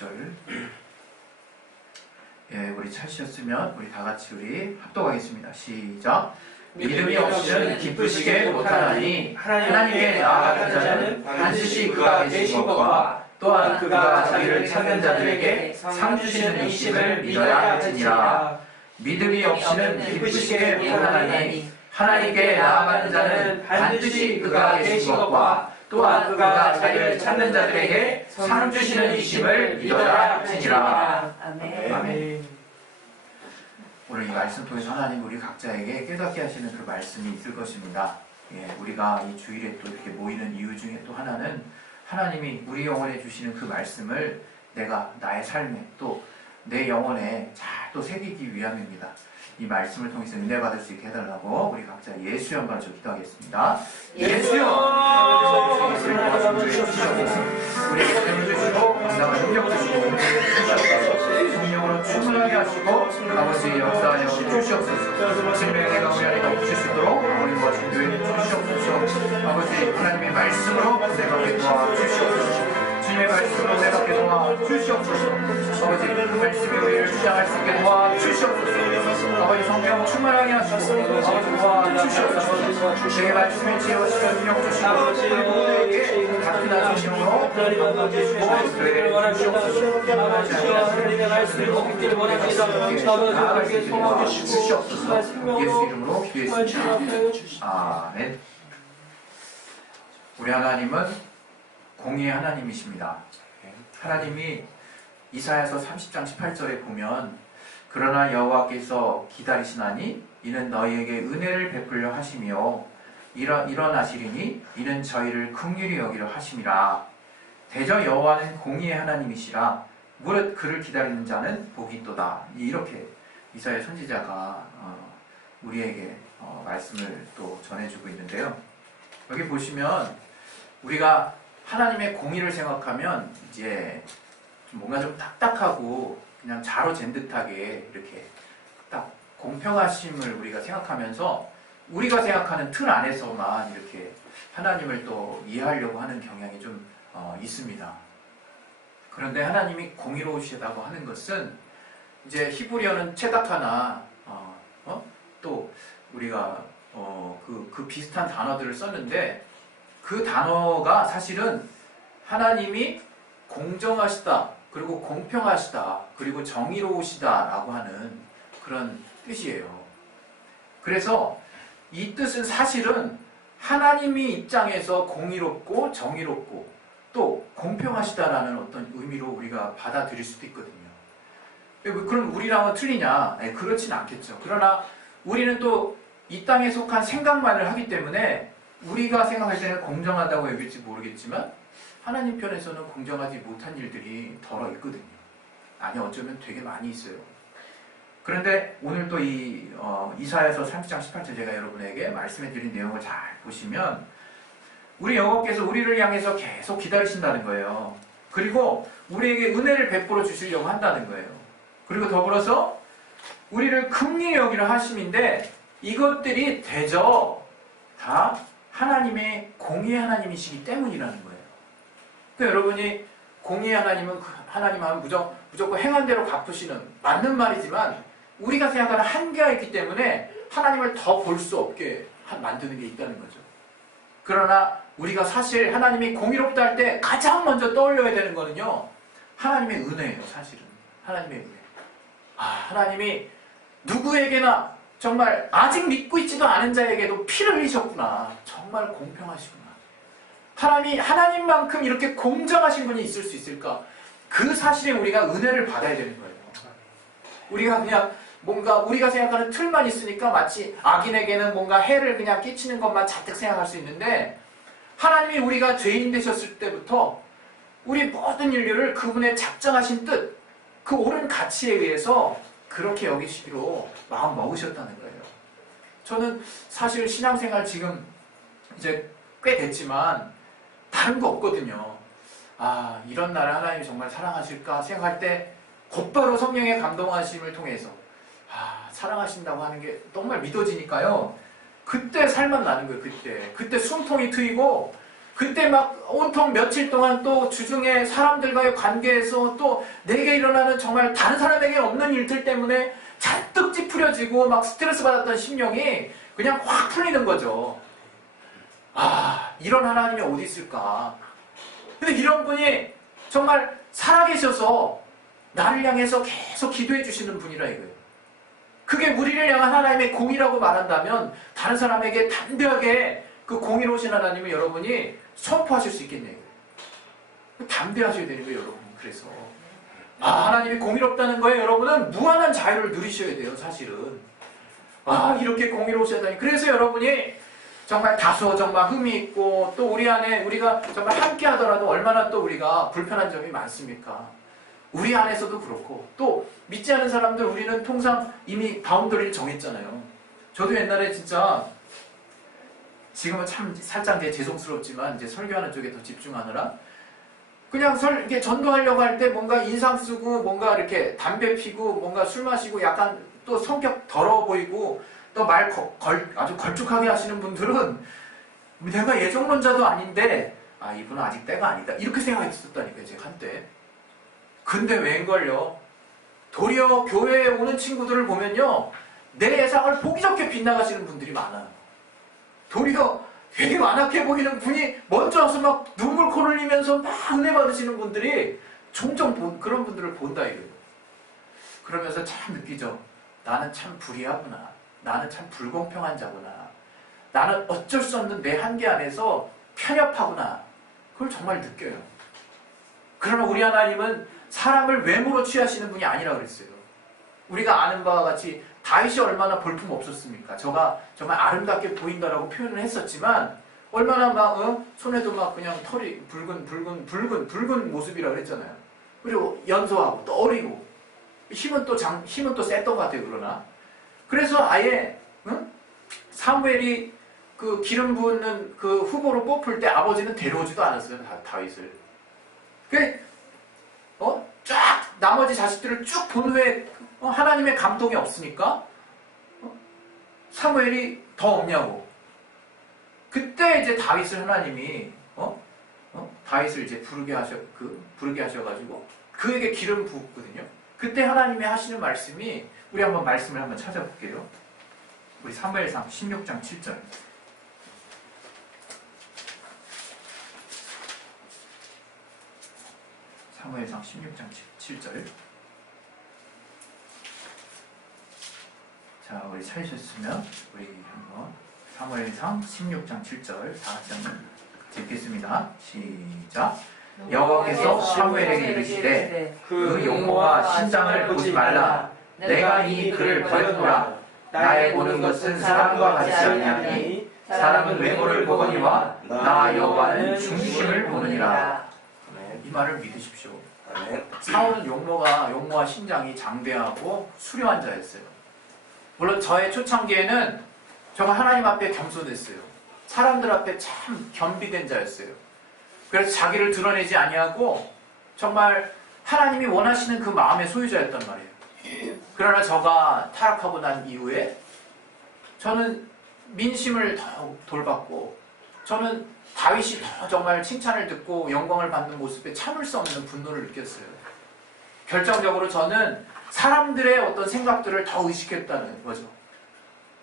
구절. 예, 우리 찾으셨으면 우리 다 같이 우리 합독하겠습니다. 시작. 믿음이 없이는 기쁘시게 못하나니 하나님께 나아가는 자는 반드시 그가 계신 것과 또한 그가 자기를 찾는 자들에게 상 주시는 이심을 믿어야 할지니라. 믿음이 없이는 기쁘시게 못하나니 하나님께 나아가는 자는 반드시 그가 계신 것과 또한 그가 자기를 찾는 자들에게 상 주시는 이심을 믿어야 할지니라. 아멘. 아멘. 오늘 이 말씀 통해서 하나님 우리 각자에게 깨닫게 하시는 그 말씀이 있을 것입니다. 예, 우리가 이 주일에 또 이렇게 모이는 이유 중에 또 하나는 하나님이 우리 영혼에 주시는 그 말씀을 내가 나의 삶에 또 내 영혼에 잘 또 새기기 위함입니다. 이 말씀을 통해서 은혜 받을 수 있게 해달라고 우리 각자 예수 영광을 기도하겠습니다. 예수여! 우리에게 힘을 주시고 건강한 능력 주시고 성령으로 충만하게 하시고 아버지의 역사하여 주시옵소서. 진명의 내가 우리 안에 넘칠 수 있도록 아버지와 진교에 주시옵소서. 아버지 하나님의 말씀으로 내가 도와주시옵소서. 주님의 말씀으로 내가 도와주시옵소서. 아버지 그 말씀이 우리를 주장할 수 있게 도와주시옵소서. 아버지 성령 충만하게 하시고 아버지 도와주시옵소서. 주의 말씀을 지어주시는 능력 주시고 우리에게 같은 성령으로 도와주시고 그에게 주시옵소서. 아버지 하나님의 말씀을 먹기를 원합니다. 아버지 도와주시옵소서. 예수 이름으로 기도했습니다. 아멘. 우리 하나님은 공의의 하나님이십니다. 하나님이 이사야서 30장 18절에 보면 그러나 여호와께서 기다리시나니 이는 너희에게 은혜를 베풀려 하시며 일어나시리니 이는 저희를 긍휼히 여기려 하심이라. 대저 여호와는 공의의 하나님이시라. 무릇 그를 기다리는 자는 복이 있도다. 이렇게 이사야 선지자가 우리에게 말씀을 또 전해주고 있는데요. 여기 보시면 우리가 하나님의 공의를 생각하면 이제 뭔가 좀 딱딱하고 그냥 자로 잰 듯하게 이렇게 딱 공평하심을 우리가 생각하면서 우리가 생각하는 틀 안에서만 이렇게 하나님을 또 이해하려고 하는 경향이 좀 있습니다. 그런데 하나님이 공의로우시다고 하는 것은 이제 히브리어는 체다카나 또 우리가 그 비슷한 단어들을 썼는데 그 단어가 사실은 하나님이 공정하시다, 그리고 공평하시다, 그리고 정의로우시다라고 하는 그런 뜻이에요. 그래서 이 뜻은 사실은 하나님이 입장에서 공의롭고 정의롭고 또 공평하시다라는 어떤 의미로 우리가 받아들일 수도 있거든요. 그럼 우리랑은 틀리냐? 네, 그렇진 않겠죠. 그러나 우리는 또 이 땅에 속한 생각만을 하기 때문에 우리가 생각할 때는 공정하다고 여길지 모르겠지만 하나님 편에서는 공정하지 못한 일들이 덜어 있거든요. 아니 어쩌면 되게 많이 있어요. 그런데 오늘 또 이 이사야서 30장 18절 제가 여러분에게 말씀해 드린 내용을 잘 보시면 우리 여호와께서 우리를 향해서 계속 기다리신다는 거예요. 그리고 우리에게 은혜를 베풀어 주시려고 한다는 거예요. 그리고 더불어서 우리를 긍휼히 여기려 하심인데 이것들이 대저 다 하나님의 공의의 하나님이시기 때문이라는 거예요. 그러니까 여러분이 공의의 하나님은 하나님 하면 무조건 행한 대로 갚으시는 맞는 말이지만 우리가 생각하는 한계가 있기 때문에 하나님을 더 볼 수 없게 만드는 게 있다는 거죠. 그러나 우리가 사실 하나님이 공의롭다 할 때 가장 먼저 떠올려야 되는 거는요, 하나님의 은혜예요. 사실은 하나님의 은혜. 하나님이 누구에게나 정말 아직 믿고 있지도 않은 자에게도 피를 흘리셨구나. 정말 공평하시구나. 하나님만큼 이렇게 공정하신 분이 있을 수 있을까? 그 사실에 우리가 은혜를 받아야 되는 거예요. 우리가 그냥 뭔가 우리가 생각하는 틀만 있으니까 마치 악인에게는 뭔가 해를 그냥 끼치는 것만 잔뜩 생각할 수 있는데 하나님이 우리가 죄인 되셨을 때부터 우리 모든 인류를 그분의 작정하신 뜻, 그 옳은 가치에 의해서 그렇게 여기시기로 마음 먹으셨다는 거예요. 저는 사실 신앙생활 지금 이제 꽤 됐지만 다른 거 없거든요. 이런 나를 하나님이 정말 사랑하실까 생각할 때 곧바로 성령의 감동하심을 통해서 사랑하신다고 하는 게 정말 믿어지니까요. 그때 살만 나는 거예요. 그때 숨통이 트이고 그때 막 온통 며칠 동안 또 주중에 사람들과의 관계에서 또 내게 일어나는 정말 다른 사람에게 없는 일들 때문에 잔뜩 찌푸려지고 막 스트레스 받았던 심령이 그냥 확 풀리는 거죠. 아, 이런 하나님이 어디 있을까? 근데 이런 분이 정말 살아계셔서 나를 향해서 계속 기도해 주시는 분이라 이거예요. 그게 우리를 향한 하나님의 공의라고 말한다면 다른 사람에게 담대하게 그 공의로우신 하나님을 여러분이 선포하실 수 있겠네요. 담대하셔야 되는 거예요, 여러분. 그래서 하나님이 공의롭다는 거에 여러분은 무한한 자유를 누리셔야 돼요, 사실은. 이렇게 공의로우시다니. 그래서 여러분이 정말 다소 정말 흠이 있고 또 우리 안에 우리가 정말 함께 하더라도 얼마나 또 우리가 불편한 점이 많습니까? 우리 안에서도 그렇고 또 믿지 않은 사람들 우리는 통상 이미 바운더리를 정했잖아요. 저도 옛날에 진짜 지금은 참 살짝 이제 죄송스럽지만 이제 설교하는 쪽에 더 집중하느라 그냥 이렇게 전도하려고 할 때 뭔가 인상 쓰고 뭔가 이렇게 담배 피고 뭔가 술 마시고 약간 또 성격 더러워 보이고 또 말 아주 걸쭉하게 하시는 분들은 내가 예정론자도 아닌데 이분은 아직 때가 아니다 이렇게 생각했었다니까요, 제가 한때. 근데 웬걸요? 도리어 교회에 오는 친구들을 보면요, 내 예상을 보기 좋게 빗나가시는 분들이 많아요. 도리어 되게 완악해 보이는 분이 먼저 와서 막 눈물 코 흘리면서 막 은혜 받으시는 분들이 종종 그런 분들을 본다 이거예요. 그러면서 참 느끼죠. 나는 참 불의하구나. 나는 참 불공평한 자구나. 나는 어쩔 수 없는 내 한계 안에서 편협하구나. 그걸 정말 느껴요. 그러나 우리 하나님은 사람을 외모로 취하시는 분이 아니라 그랬어요. 우리가 아는 바와 같이 다윗이 얼마나 볼품 없었습니까? 저가 정말 아름답게 보인다라고 표현을 했었지만 얼마나 막 손에도 막 그냥 털이 붉은 모습이라고 했잖아요. 그리고 연소하고 또 어리고 힘은 또 셌던 것 같아요. 그러나 그래서 아예 사무엘이 그 기름 붓는 그 후보로 뽑을 때 아버지는 데려오지도 않았어요. 다윗을. 쫙 나머지 자식들을 쭉 본 후에 하나님의 감동이 없으니까 사무엘이 더 없냐고. 그때 이제 다윗을 하나님이 다윗을 이제 부르게 하셔가지고 그에게 기름 부었거든요. 그때 하나님이 하시는 말씀이 우리 말씀을 한번 찾아볼게요. 우리 사무엘상 16장 7절. 사무엘상 16장 7절. 자, 우리 찾으셨으면 우리 한번 사무엘상 16장 7절 다 같이 한번 읽겠습니다. 시작. 여호와께서 사무엘에게 이르시되 그 용모와 신장을 보지 말라. 내가 이 그를 버렸노라. 나의 보는 것은 사람과 같지 아니하니 사람은 외모를 보거니와 나 여호와는 중심을 보느니라. 이 말을 믿으십시오. 사울은 용모와 신장이 장대하고 수려한 자였어요. 물론 저의 초창기에는 정말 하나님 앞에 겸손했어요. 사람들 앞에 참 겸비된 자였어요. 그래서 자기를 드러내지 아니하고 정말 하나님이 원하시는 그 마음의 소유자였단 말이에요. 그러나 저가 타락하고 난 이후에 저는 민심을 더 돌봤고 저는 다윗이 더 정말 칭찬을 듣고 영광을 받는 모습에 참을 수 없는 분노를 느꼈어요. 결정적으로 저는 사람들의 어떤 생각들을 더 의식했다는 거죠.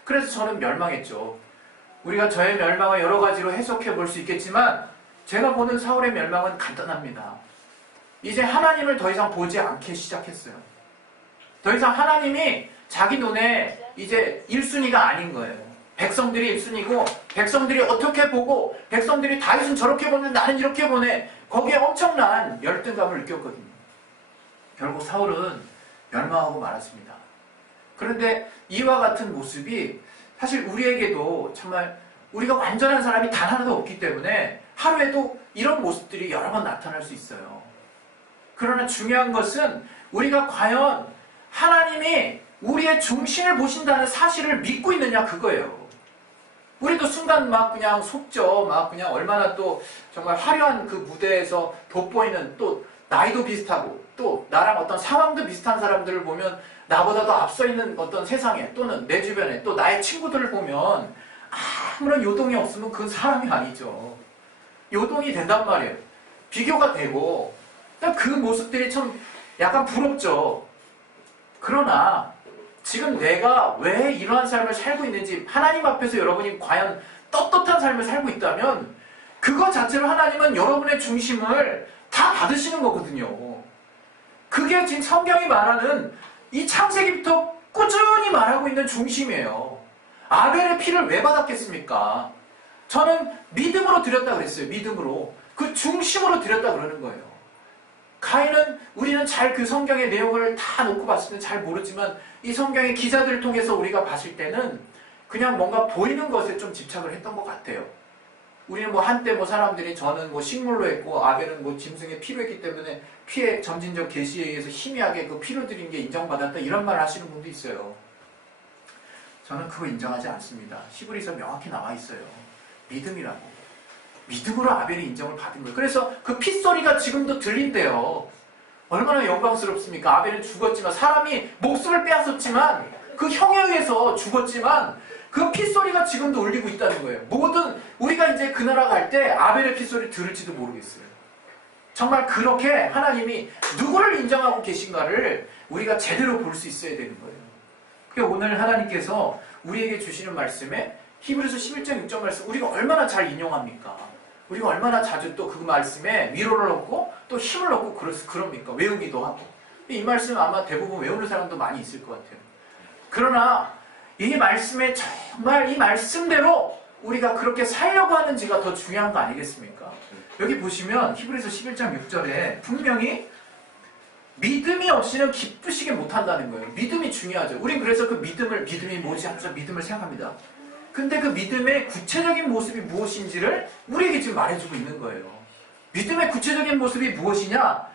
그래서 저는 멸망했죠. 우리가 저의 멸망을 여러 가지로 해석해 볼 수 있겠지만 제가 보는 사울의 멸망은 간단합니다. 이제 하나님을 더 이상 보지 않기 시작했어요. 더 이상 하나님이 자기 눈에 이제 1순위가 아닌 거예요. 백성들이 1순위고 백성들이 어떻게 보고 백성들이 다윗은 저렇게 보는데 나는 이렇게 보네. 거기에 엄청난 열등감을 느꼈거든요. 결국 사울은 멸망하고 말았습니다. 그런데 이와 같은 모습이 사실 우리에게도 정말 우리가 완전한 사람이 단 하나도 없기 때문에 하루에도 이런 모습들이 여러 번 나타날 수 있어요. 그러나 중요한 것은 우리가 과연 하나님이 우리의 중심을 보신다는 사실을 믿고 있느냐 그거예요. 우리도 순간 막 그냥 속죠. 막 그냥 얼마나 또 정말 화려한 그 무대에서 돋보이는 또 나이도 비슷하고 또 나랑 어떤 상황도 비슷한 사람들을 보면 나보다도 앞서 있는 어떤 세상에 또는 내 주변에 또 나의 친구들을 보면 아무런 요동이 없으면 그건 사람이 아니죠. 요동이 된단 말이에요. 비교가 되고 그 모습들이 참 약간 부럽죠. 그러나 지금 내가 왜 이러한 삶을 살고 있는지 하나님 앞에서 여러분이 과연 떳떳한 삶을 살고 있다면 그것 자체로 하나님은 여러분의 중심을 다 받으시는 거거든요. 그게 지금 성경이 말하는 이 창세기부터 꾸준히 말하고 있는 중심이에요. 아벨의 피를 왜 받았겠습니까? 저는 믿음으로 드렸다 그랬어요. 믿음으로. 그 중심으로 드렸다 그러는 거예요. 가인은 우리는 잘 그 성경의 내용을 다 놓고 봤을 때 잘 모르지만 이 성경의 기자들을 통해서 우리가 봤을 때는 그냥 뭔가 보이는 것에 좀 집착을 했던 것 같아요. 우리는 뭐 한때 뭐 사람들이 저는 뭐 식물로 했고 아벨은 뭐 짐승의 피로 했기 때문에 피의 점진적 계시에 의해서 희미하게 그 피로 드린 게 인정받았다 이런 말 하시는 분도 있어요. 저는 그거 인정하지 않습니다. 히브리서 명확히 나와 있어요. 믿음이라고. 믿음으로 아벨이 인정을 받은 거예요. 그래서 그 핏소리가 지금도 들린대요. 얼마나 영광스럽습니까? 아벨은 죽었지만 사람이 목숨을 빼앗았지만 그 형에 의해서 죽었지만 그 핏소리가 지금도 울리고 있다는 거예요. 모든 우리가 이제 그 나라 갈 때 아벨의 핏소리 들을지도 모르겠어요. 정말 그렇게 하나님이 누구를 인정하고 계신가를 우리가 제대로 볼 수 있어야 되는 거예요. 그러니까 오늘 하나님께서 우리에게 주시는 말씀에 히브리서 11장 6절 말씀 우리가 얼마나 잘 인용합니까? 우리가 얼마나 자주 또 그 말씀에 위로를 얻고 또 힘을 얻고 그럽니까? 외우기도 하고. 이 말씀 아마 대부분 외우는 사람도 많이 있을 것 같아요. 그러나 이 말씀에 정말 이 말씀대로 우리가 그렇게 살려고 하는지가 더 중요한 거 아니겠습니까? 여기 보시면 히브리서 11장 6절에 분명히 믿음이 없이는 기쁘시게 못한다는 거예요. 믿음이 중요하죠. 우린 그래서 그 믿음이 뭐지 하면서 믿음을 생각합니다. 근데 그 믿음의 구체적인 모습이 무엇인지를 우리에게 지금 말해주고 있는 거예요. 믿음의 구체적인 모습이 무엇이냐?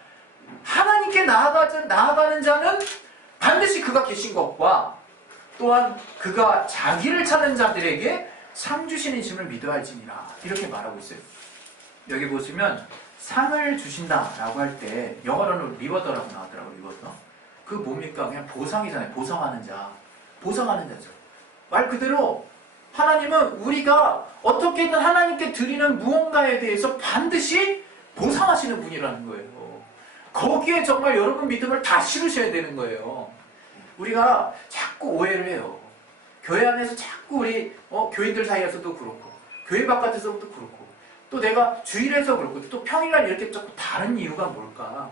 하나님께 나아가는 자는 반드시 그가 계신 것과 또한 그가 자기를 찾는 자들에게 상 주시는 믿어야 할지니라 이렇게 말하고 있어요. 여기 보시면 상을 주신다라고 할 때 영어로는 리워더라고 나오더라고요. 리워더. 그 뭡니까? 그냥 보상이잖아요. 보상하는 자죠. 말 그대로 하나님은 우리가 어떻게든 하나님께 드리는 무언가에 대해서 반드시 보상하시는 분이라는 거예요. 거기에 정말 여러분 믿음을 다 실으셔야 되는 거예요. 우리가 자꾸 오해를 해요. 교회 안에서 자꾸 우리 교인들 사이에서도 그렇고 교회 바깥에서도 그렇고 또 내가 주일에서 그렇고 또 평일날 이렇게 자꾸 다른 이유가 뭘까?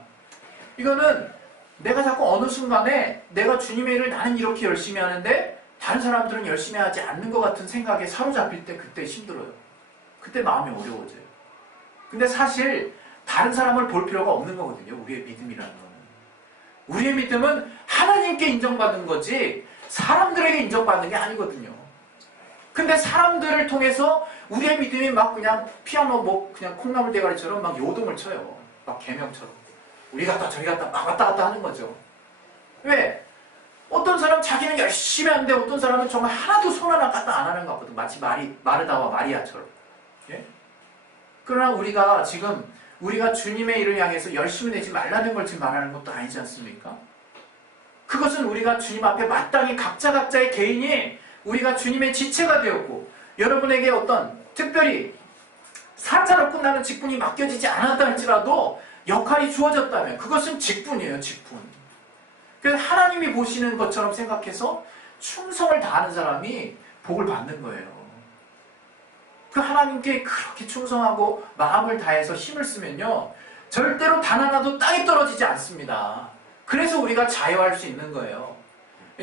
이거는 내가 자꾸 어느 순간에 내가 주님의 일을 나는 이렇게 열심히 하는데 다른 사람들은 열심히 하지 않는 것 같은 생각에 사로잡힐 때 그때 힘들어요. 그때 마음이 어려워져요. 근데 사실 다른 사람을 볼 필요가 없는 거거든요. 우리의 믿음이라는 거는. 우리의 믿음은 하나님께 인정받는 거지 사람들에게 인정받는 게 아니거든요. 근데 사람들을 통해서 우리의 믿음이 막 그냥 피아노 뭐 그냥 콩나물 대가리처럼 막 요동을 쳐요. 막 개명처럼. 우리 갔다 저리 갔다 막 왔다 갔다 하는 거죠. 왜? 어떤 사람 자기는 열심히 하는데 어떤 사람은 정말 하나도 손 하나 까딱 안 하는 것 같거든. 마치 마르다와 마리아처럼. 예? 그러나 우리가 지금 우리가 주님의 일을 향해서 열심히 내지 말라는 걸 지금 말하는 것도 아니지 않습니까? 그것은 우리가 주님 앞에 마땅히 각자의 개인이 우리가 주님의 지체가 되었고 여러분에게 어떤 특별히 4차로 끝나는 직분이 맡겨지지 않았다 할지라도 역할이 주어졌다면 그것은 직분이에요. 직분. 그래서 하나님이 보시는 것처럼 생각해서 충성을 다하는 사람이 복을 받는 거예요. 그 하나님께 그렇게 충성하고 마음을 다해서 힘을 쓰면요 절대로 단 하나도 땅에 떨어지지 않습니다. 그래서 우리가 자유할 수 있는 거예요.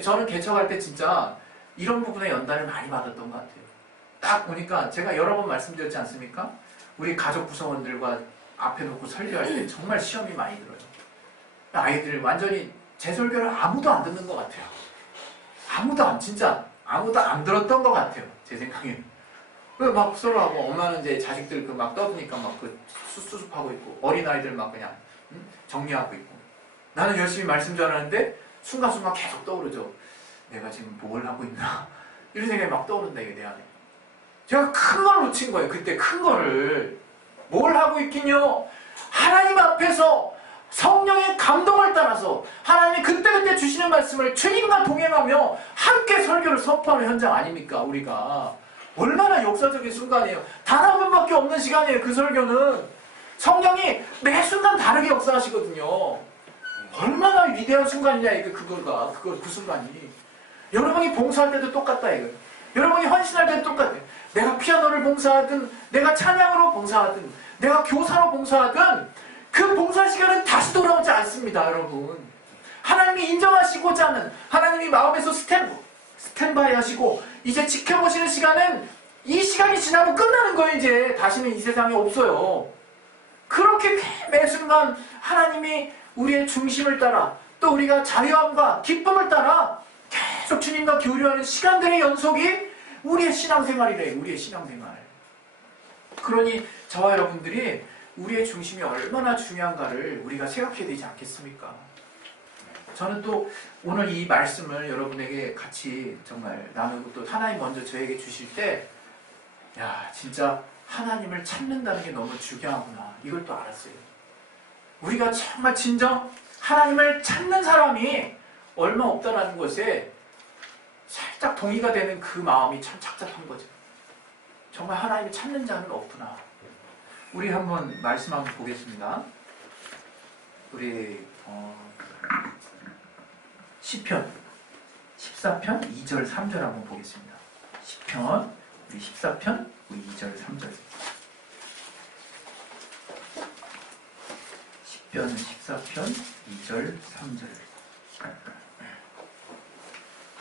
저는 개척할 때 진짜 이런 부분에 연단을 많이 받았던 것 같아요. 딱 보니까 제가 여러 번 말씀드렸지 않습니까? 우리 가족 구성원들과 앞에 놓고 설교할 때 정말 시험이 많이 들어요. 아이들 완전히 제 설교를 아무도 안 듣는 것 같아요. 아무도 안 들었던 것 같아요. 제 생각에는. 막 서로 하고 엄마는 이제 자식들 그 막 떠드니까 막 그 수습하고 있고 어린아이들 막 그냥 정리하고 있고 나는 열심히 말씀 전하는데 순간순간 계속 떠오르죠. 내가 지금 뭘 하고 있나? 이런 생각이 막 떠오른다 이게 내 안에. 제가 큰 걸 놓친 거예요. 그때 큰 거를. 뭘 하고 있긴요. 하나님 앞에서 성령의 감동을 따라서 하나님이 그때그때 주시는 말씀을 주님과 동행하며 함께 설교를 선포하는 현장 아닙니까 우리가. 얼마나 역사적인 순간이에요. 단 한 번밖에 없는 시간이에요. 그 설교는. 성령이 매 순간 다르게 역사하시거든요. 얼마나 위대한 순간이냐, 이게 그 순간이. 여러분이 봉사할 때도 똑같다, 이거. 여러분이 헌신할 때도 똑같아. 내가 피아노를 봉사하든, 내가 찬양으로 봉사하든, 내가 교사로 봉사하든, 그 봉사 시간은 다시 돌아오지 않습니다, 여러분. 하나님이 인정하시고자 하는, 하나님이 마음에서 스탠바이 하시고, 이제 지켜보시는 시간은 이 시간이 지나면 끝나는 거예요, 이제. 다시는 이 세상에 없어요. 그렇게 매 순간 하나님이 우리의 중심을 따라, 또 우리가 자유함과 기쁨을 따라 계속 주님과 교류하는 시간들의 연속이 우리의 신앙생활이래요. 우리의 신앙생활. 그러니 저와 여러분들이 우리의 중심이 얼마나 중요한가를 우리가 생각해야 되지 않겠습니까? 저는 또 오늘 이 말씀을 여러분에게 같이 정말 나누고, 또 하나님 먼저 저에게 주실 때, 야, 진짜 하나님을 찾는다는 게 너무 중요하구나, 이걸 또 알았어요. 우리가 정말 진정 하나님을 찾는 사람이 얼마 없다라는 것에 살짝 동의가 되는 그 마음이 참 착잡한 거죠. 정말 하나님을 찾는 자는 없구나. 우리 한번 말씀 한번 보겠습니다. 우리 시편 14편 2절 3절 한번 보겠습니다. 시편 우리 14편 2절 3절. 시편 14편 2절 3절.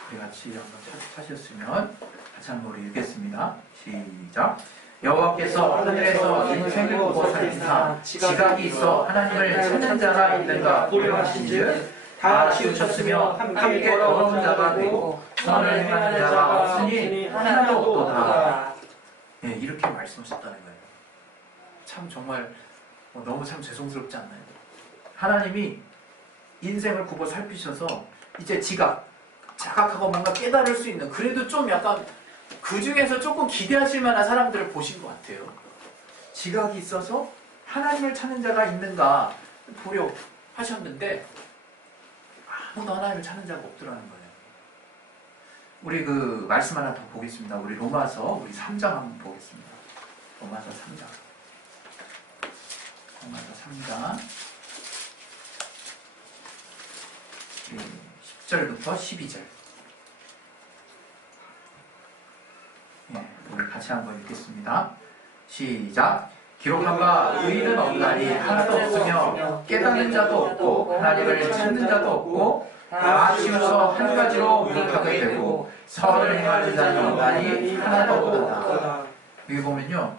우리 같이 한번 찾으셨으면 같이 한번 우리 읽겠습니다. 시작. 여호와께서 하늘에서 인생을 보고 살피사 지각이 있어 하나님을 찾는 자가 있는가 보려하신즉 다 치우쳤으며 함께 더러운 자가 되고 선을 행하는 자가 없으니 하나도 없도다. 네, 이렇게 말씀하셨다는 거예요. 참 정말 너무 참 죄송스럽지 않나요? 하나님이 인생을 굽어 살피셔서 이제 자각하고 뭔가 깨달을 수 있는, 그래도 좀 약간 그 중에서 조금 기대하실 만한 사람들을 보신 것 같아요. 지각이 있어서 하나님을 찾는 자가 있는가 보려 하셨는데 아무도 하나님을 찾는 자가 없더라는 거예요. 우리 그 말씀 하나 더 보겠습니다. 우리 로마서 우리 3장 한번 보겠습니다. 로마서 3장. 로마서 3장 10절부터 12절. 우리 같이 한번 읽겠습니다. 시작. 기록한 바 의인은 없나니 하나도 없으며 깨닫는 자도 없고 하나님을 찾는 자도 없고 다 치우쳐 한 가지로 무익하게 되고 선을 행하는 자는 없나니 하나도 없도다. 여기 보면요,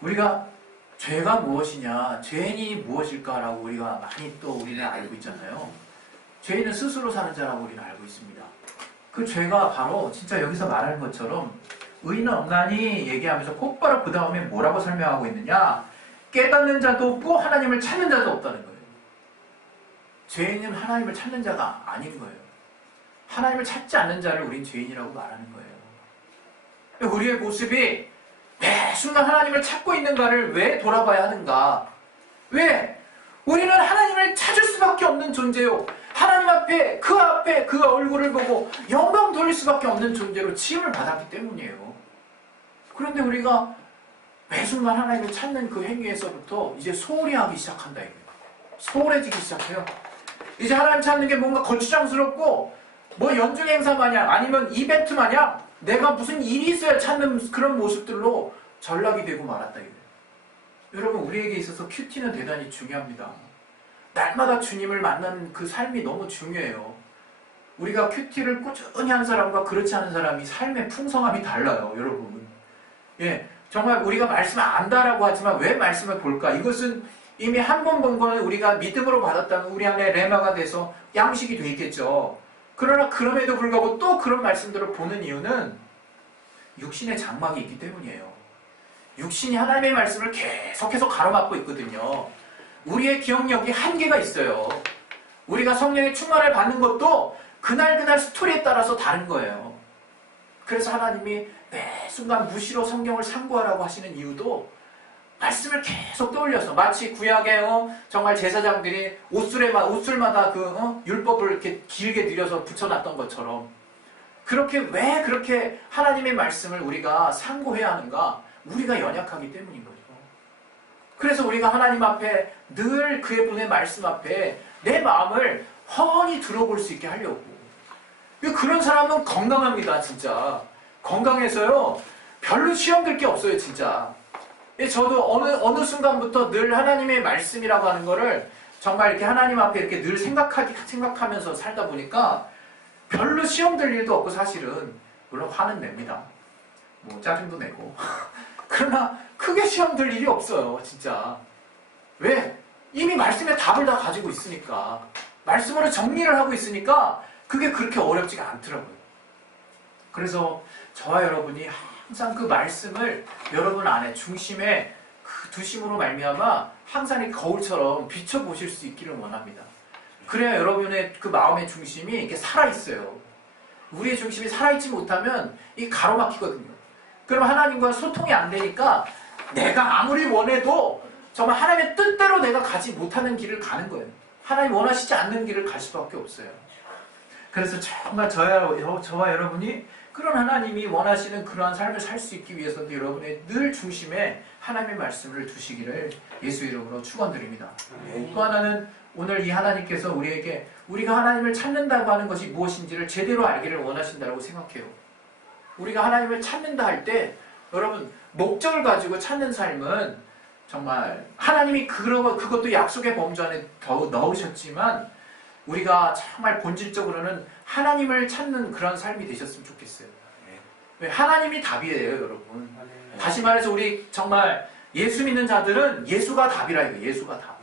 우리가 죄가 무엇이냐, 죄인이 무엇일까라고 우리가 많이 또 우리는 알고 있잖아요. 죄인은 스스로 사는 자라고 우리는 알고 있습니다. 그 죄가 바로 진짜 여기서 말하는 것처럼 의인은 없나니 얘기하면서 곧바로 그 다음에 뭐라고 설명하고 있느냐, 깨닫는 자도 없고 하나님을 찾는 자도 없다는 거예요. 죄인은 하나님을 찾는 자가 아닌 거예요. 하나님을 찾지 않는 자를 우린 죄인이라고 말하는 거예요. 우리의 모습이 매 순간 하나님을 찾고 있는가를 왜 돌아봐야 하는가? 왜? 우리는 하나님을 찾을 수밖에 없는 존재요. 하나님 앞에 그 얼굴을 보고 영광 돌릴 수밖에 없는 존재로 지음을 받았기 때문이에요. 그런데 우리가 매 순간 하나님을 찾는 그 행위에서부터 이제 소홀히 하기 시작한다, 이거예요. 소홀해지기 시작해요. 이제 하나님 찾는 게 뭔가 거추장스럽고 뭐 연중 행사 마냥 아니면 이벤트 마냥 내가 무슨 일이 있어야 찾는 그런 모습들로 전락이 되고 말았다, 이거예요. 여러분, 우리에게 있어서 큐티는 대단히 중요합니다. 날마다 주님을 만나는 그 삶이 너무 중요해요. 우리가 큐티를 꾸준히 한 사람과 그렇지 않은 사람이 삶의 풍성함이 달라요, 여러분. 예, 정말 우리가 말씀을 안다라고 하지만 왜 말씀을 볼까? 이것은 이미 한 번 본 거는 우리가 믿음으로 받았다면 우리 안에 레마가 돼서 양식이 돼 있겠죠. 그러나 그럼에도 불구하고 또 그런 말씀들을 보는 이유는 육신의 장막이 있기 때문이에요. 육신이 하나님의 말씀을 계속해서 가로막고 있거든요. 우리의 기억력이 한계가 있어요. 우리가 성령의 충만을 받는 것도 그날 스토리에 따라서 다른 거예요. 그래서 하나님이 매 순간 무시로 성경을 상고하라고 하시는 이유도 말씀을 계속 떠올려서, 마치 구약에 정말 제사장들이 옷술마다 그 율법을 이렇게 길게 늘여서 붙여놨던 것처럼 왜 그렇게 하나님의 말씀을 우리가 상고해야 하는가? 우리가 연약하기 때문인 거죠. 그래서 우리가 하나님 앞에 늘 그분의 말씀 앞에 내 마음을 훤히 들어볼 수 있게 하려고. 그런 사람은 건강합니다, 진짜. 건강해서요, 별로 시험 들 게 없어요, 진짜. 저도 어느 순간부터 늘 하나님의 말씀이라고 하는 거를 정말 이렇게 하나님 앞에 이렇게 늘 생각하면서 살다 보니까 별로 시험 들 일도 없고, 사실은. 물론 화는 냅니다. 뭐, 짜증도 내고. 그러나 크게 시험 들 일이 없어요, 진짜. 왜? 이미 말씀의 답을 다 가지고 있으니까. 말씀으로 정리를 하고 있으니까 그게 그렇게 어렵지가 않더라고요. 그래서 저와 여러분이 항상 그 말씀을 여러분 안에 중심에 그 두심으로 말미암아 항상 이 거울처럼 비춰보실 수 있기를 원합니다. 그래야 여러분의 그 마음의 중심이 이렇게 살아있어요. 우리의 중심이 살아있지 못하면 이 가로막히거든요. 그럼 하나님과 소통이 안 되니까 내가 아무리 원해도 정말 하나님의 뜻대로 내가 가지 못하는 길을 가는 거예요. 하나님 원하시지 않는 길을 갈 수밖에 없어요. 그래서 정말 저와 여러분이 그런 하나님이 원하시는 그러한 삶을 살 수 있기 위해서도 여러분의 늘 중심에 하나님의 말씀을 두시기를 예수 이름으로 축원드립니다. 또 하나는 오늘 이 하나님께서 우리에게 우리가 하나님을 찾는다고 하는 것이 무엇인지를 제대로 알기를 원하신다고 생각해요. 우리가 하나님을 찾는다 할 때 여러분 목적을 가지고 찾는 삶은 정말 하나님이 그것도 약속의 범주 안에 더욱 넣으셨지만 우리가 정말 본질적으로는 하나님을 찾는 그런 삶이 되셨으면 좋겠어요. 왜? 하나님이 답이에요, 여러분. 다시 말해서 우리 정말 예수 믿는 자들은 예수가 답이라 이거예요. 예수가 답.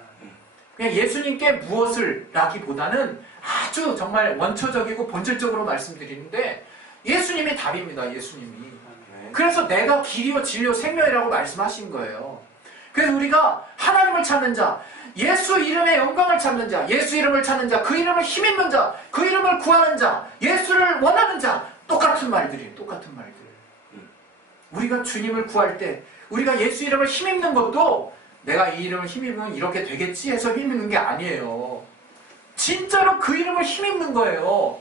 그냥 예수님께 무엇을 라기보다는 아주 정말 원초적이고 본질적으로 말씀드리는데 예수님이 답입니다. 예수님이. 그래서 내가 길이요 진리요 생명이라고 말씀하신 거예요. 그래서 우리가 하나님을 찾는 자, 예수 이름의 영광을 찾는 자, 예수 이름을 찾는 자, 그 이름을 힘입는 자, 그 이름을 구하는 자, 예수를 원하는 자, 똑같은 말들이에요. 똑같은 말들. 우리가 주님을 구할 때 우리가 예수 이름을 힘입는 것도 내가 이 이름을 힘입으면 이렇게 되겠지 해서 힘입는 게 아니에요. 진짜로 그 이름을 힘입는 거예요.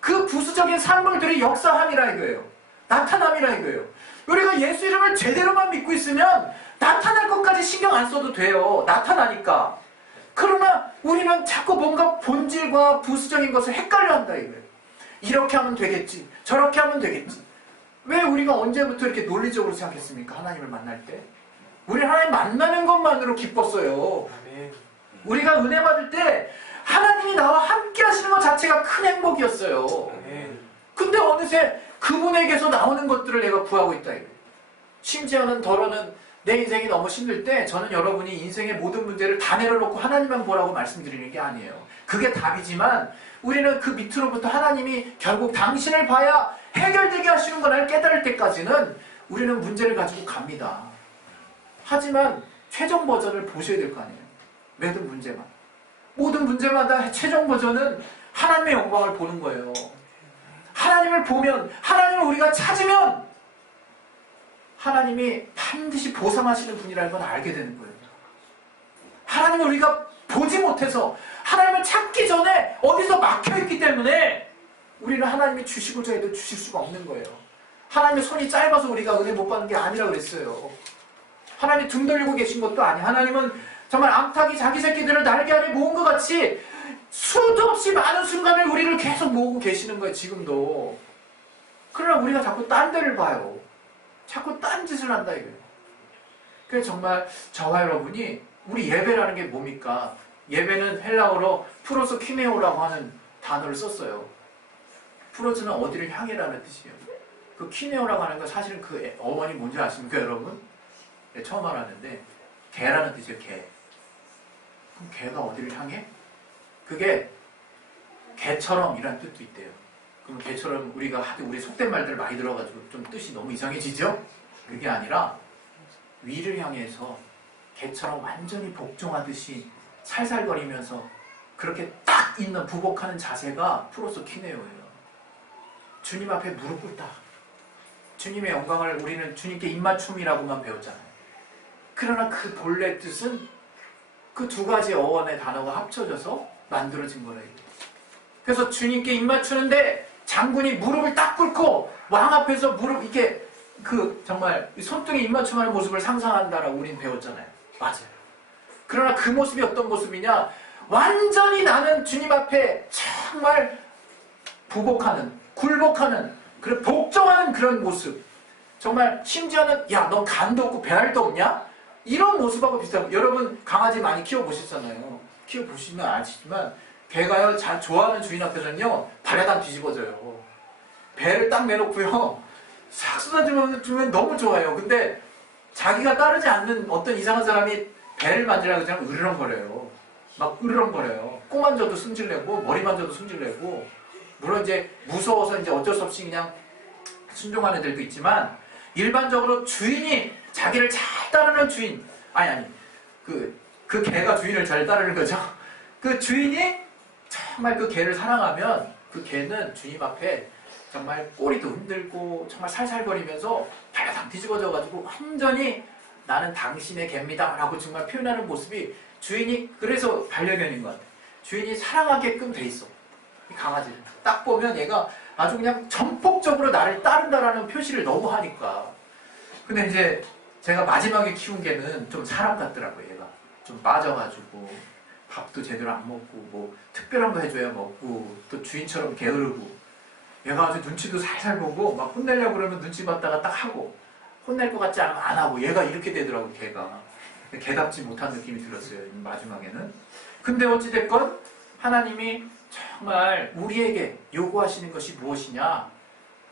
그 부수적인 산물들이 역사함이라 이거예요. 나타남이라 이거예요. 우리가 예수 이름을 제대로만 믿고 있으면 나타날 것까지 신경 안 써도 돼요. 나타나니까. 그러나 우리는 자꾸 뭔가 본질과 부수적인 것을 헷갈려 한다 이거예요. 이렇게 하면 되겠지. 저렇게 하면 되겠지. 왜 우리가 언제부터 이렇게 논리적으로 생각했습니까? 하나님을 만날 때. 우리 하나님 만나는 것만으로 기뻤어요. 우리가 은혜 받을 때 하나님이 나와 함께 하시는 것 자체가 큰 행복이었어요. 근데 어느새 그분에게서 나오는 것들을 내가 구하고 있다 이거예요. 심지어는 더러는 내 인생이 너무 힘들 때 저는 여러분이 인생의 모든 문제를 다 내려놓고 하나님만 보라고 말씀드리는 게 아니에요. 그게 답이지만 우리는 그 밑으로부터 하나님이 결국 당신을 봐야 해결되게 하시는 거를 깨달을 때까지는 우리는 문제를 가지고 갑니다. 하지만 최종 버전을 보셔야 될 거 아니에요. 모든 문제만. 모든 문제마다 최종 버전은 하나님의 영광을 보는 거예요. 하나님을 보면, 하나님을 우리가 찾으면 하나님이 반드시 보상하시는 분이라는 걸 알게 되는 거예요. 하나님을 우리가 보지 못해서 하나님을 찾기 전에 어디서 막혀있기 때문에 우리는 하나님이 주시고자 해도 주실 수가 없는 거예요. 하나님의 손이 짧아서 우리가 은혜 못 받는 게 아니라 그랬어요. 하나님이 등 돌리고 계신 것도 아니에요. 하나님은 정말 암탉이 자기 새끼들을 날개 아래 모은 것 같이 수도 없이 많은 순간을 우리를 계속 모으고 계시는 거예요. 지금도. 그러나 우리가 자꾸 딴 데를 봐요. 자꾸 딴 짓을 한다 이거예요. 그래서 정말 저와 여러분이 우리 예배라는 게 뭡니까? 예배는 헬라어로 프로스 키메오라고 하는 단어를 썼어요. 프로스는 어디를 향해라는 뜻이에요. 그 키메오라고 하는 건 사실은 그 어원이 뭔지 아십니까 여러분? 네, 처음 알았는데 개라는 뜻이에요. 개. 그럼 개가 어디를 향해? 그게 개처럼 이란 뜻도 있대요. 그럼 개처럼 우리가 하도 우리 속된 말들을 많이 들어가지고 좀 뜻이 너무 이상해지죠? 그게 아니라 위를 향해서 개처럼 완전히 복종하듯이 살살거리면서 그렇게 딱 있는 부복하는 자세가 프로소 키네오예요. 주님 앞에 무릎 꿇다. 주님의 영광을 우리는 주님께 입맞춤이라고만 배웠잖아요. 그러나 그 본래 뜻은 그 두 가지 어원의 단어가 합쳐져서 만들어진 거래요. 그래서 주님께 입맞추는데 장군이 무릎을 딱 꿇고 왕 앞에서 무릎 이렇게 정말 손등에 입맞춤하는 모습을 상상한다라고 우린 배웠잖아요. 맞아요. 그러나 그 모습이 어떤 모습이냐? 완전히 나는 주님 앞에 정말 부복하는, 굴복하는, 그런 복종하는 그런 모습. 정말 심지어는 야, 너 간도 없고 배알도 없냐? 이런 모습하고 비슷하고, 여러분 강아지 많이 키워보셨잖아요. 키워보시면 아시지만 개가요, 잘 좋아하는 주인 앞에서는요 발에다 뒤집어져요. 배를 딱 내놓고요 싹 쏟아주면 너무 좋아요. 근데 자기가 따르지 않는 어떤 이상한 사람이 배를 만지라고 그냥 으르렁거려요. 막 으르렁거려요. 꼬 만져도 승질내고 머리 만져도 승질내고. 물론 이제 무서워서 이제 어쩔 수 없이 그냥 순종하는 애들도 있지만, 일반적으로 주인이 자기를 잘 따르는 주인, 그 개가 주인을 잘 따르는 거죠. 그 주인이 정말 그 개를 사랑하면 그 개는 주님 앞에 정말 꼬리도 흔들고 정말 살살거리면서 발바닥 뒤집어져가지고 완전히 나는 당신의 개입니다 라고 정말 표현하는 모습이, 주인이 그래서 반려견인 것 같아요. 주인이 사랑하게끔 돼 있어. 이 강아지를 딱 보면 얘가 아주 그냥 전폭적으로 나를 따른다라는 표시를 너무 하니까. 근데 이제 제가 마지막에 키운 개는 좀 사람 같더라고요. 얘가 좀 빠져가지고 밥도 제대로 안 먹고 뭐 특별한 거 해줘야 먹고 또 주인처럼 게으르고, 얘가 아주 눈치도 살살 보고 막 혼내려고 그러면 눈치 봤다가 딱 하고, 혼낼 것 같지 않으면 안 하고, 얘가 이렇게 되더라고. 걔가 개답지 못한 느낌이 들었어요 마지막에는. 근데 어찌됐건 하나님이 정말 우리에게 요구하시는 것이 무엇이냐,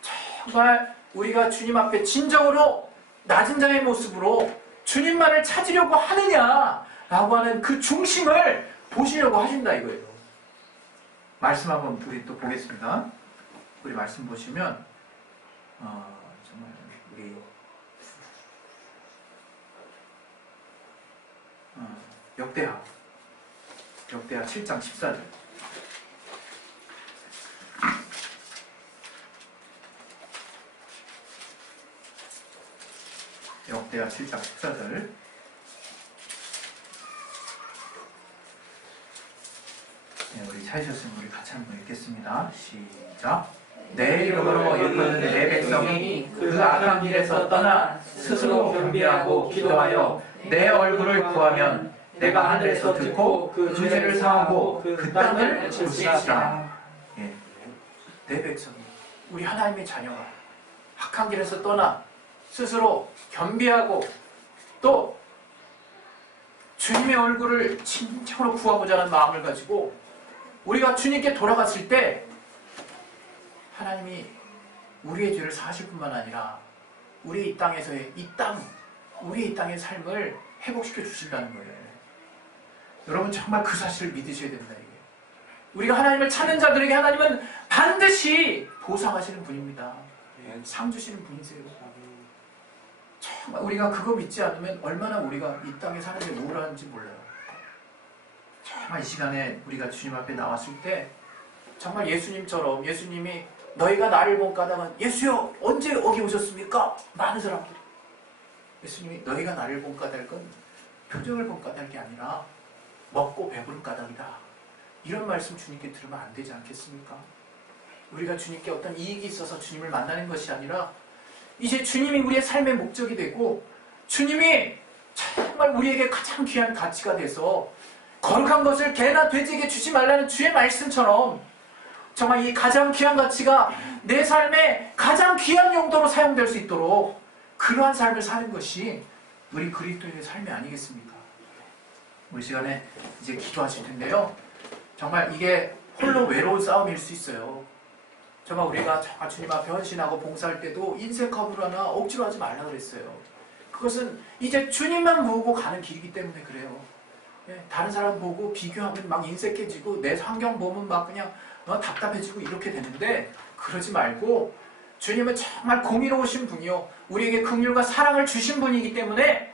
정말 우리가 주님 앞에 진정으로 낮은 자의 모습으로 주님만을 찾으려고 하느냐라고 하는 그 중심을 보시려고 하신다 이거예요. 말씀 한번 우리 또 보겠습니다. 우리 말씀 보시면 정말 우리 역대하 7장 14절. 역대하 7장 14절. 네, 우리 찾으셨으면 우리 같이 한번 읽겠습니다. 시작. 내 이름으로 일컫는 내 백성이 그 악한 길에서 떠나 스스로 겸비하고 기도하여 내 얼굴을 구하면 내가 하늘에서 듣고 그 죄를 사하고 그 땅을 고치리라. 예. 내 백성이, 우리 하나님의 자녀가 악한 길에서 떠나 스스로 겸비하고 또 주님의 얼굴을 진정으로 구하고자 하는 마음을 가지고 우리가 주님께 돌아갔을 때 하나님이 우리의 죄를 사하실 뿐만 아니라 우리 이 땅에서의 우리 이 땅의 삶을 회복시켜 주신다는 거예요. 여러분 정말 그 사실을 믿으셔야 된다. 이게. 우리가 하나님을 찾는 자들에게 하나님은 반드시 보상하시는 분입니다. 상 주시는 분이세요. 정말 우리가 그거 믿지 않으면 얼마나 우리가 이 땅에 사는 게 우울한지 몰라요. 정말 이 시간에 우리가 주님 앞에 나왔을 때 정말 예수님처럼, 예수님이 너희가 나를 본 까닭은, 예수여 언제 여기 오셨습니까? 많은 사람들이, 예수님이 너희가 나를 본 까닭은 표정을 본 까닭이 아니라 먹고 배부른 까닭이다, 이런 말씀 주님께 들으면 안 되지 않겠습니까? 우리가 주님께 어떤 이익이 있어서 주님을 만나는 것이 아니라 이제 주님이 우리의 삶의 목적이 되고 주님이 정말 우리에게 가장 귀한 가치가 돼서 거룩한 것을 개나 돼지에게 주지 말라는 주의 말씀처럼 정말 이 가장 귀한 가치가 내 삶의 가장 귀한 용도로 사용될 수 있도록 그러한 삶을 사는 것이 우리 그리스도인의 삶이 아니겠습니까? 우리 시간에 이제 기도하실 텐데요. 정말 이게 홀로 외로운 싸움일 수 있어요. 정말 우리가 정말 주님 앞에 헌신하고 봉사할 때도 인색하고 하나 억지로 하지 말라 그랬어요. 그것은 이제 주님만 보고 가는 길이기 때문에 그래요. 다른 사람 보고 비교하면 막 인색해지고 내 환경 보면 막 그냥 답답해지고 이렇게 되는데, 그러지 말고 주님은 정말 공의로우신 분이요, 우리에게 긍휼과 사랑을 주신 분이기 때문에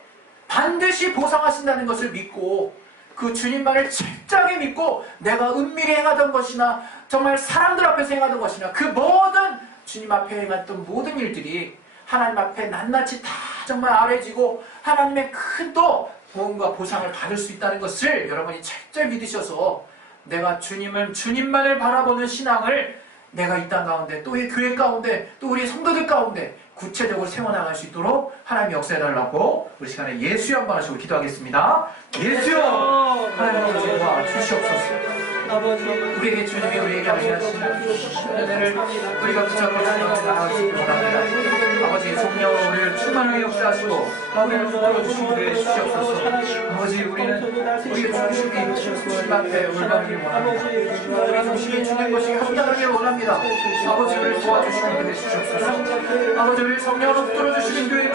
반드시 보상하신다는 것을 믿고 그 주님만을 철저하게 믿고 내가 은밀히 행하던 것이나 정말 사람들 앞에서 행하던 것이나 그 모든 주님 앞에 행했던 모든 일들이 하나님 앞에 낱낱이 다 정말 아뢰지고 하나님의 큰 또 도움과 보상을 받을 수 있다는 것을 여러분이 철저히 믿으셔서 내가 주님만을 바라보는 신앙을 내가 이 땅 가운데 또 이 교회 가운데 또 우리 성도들 가운데 구체적으로 세워나갈 수 있도록 하나님이 역사해달라고 우리 시간에 예수여 한번 하시고 기도하겠습니다. 예수여 하나님 아버지 도와주시옵소서. 우리에게 주님이 우리에게 하시는 은혜를 우리가 붙잡고 나아가시기 원합니다. 아버지 성령 우리를 충만하게 역사하시고 우리를 불러주시기 위해 주시옵소서. 아버지 우리는 우리의 중심이 주님 앞에 올바르길 원합니다. 우리 중심이 주는 것이 간단하길 원합니다. 아버지 우리를 도와주시기 위해 주시옵소서. 아버지 우리를 성령으로 붙들어주시는 교회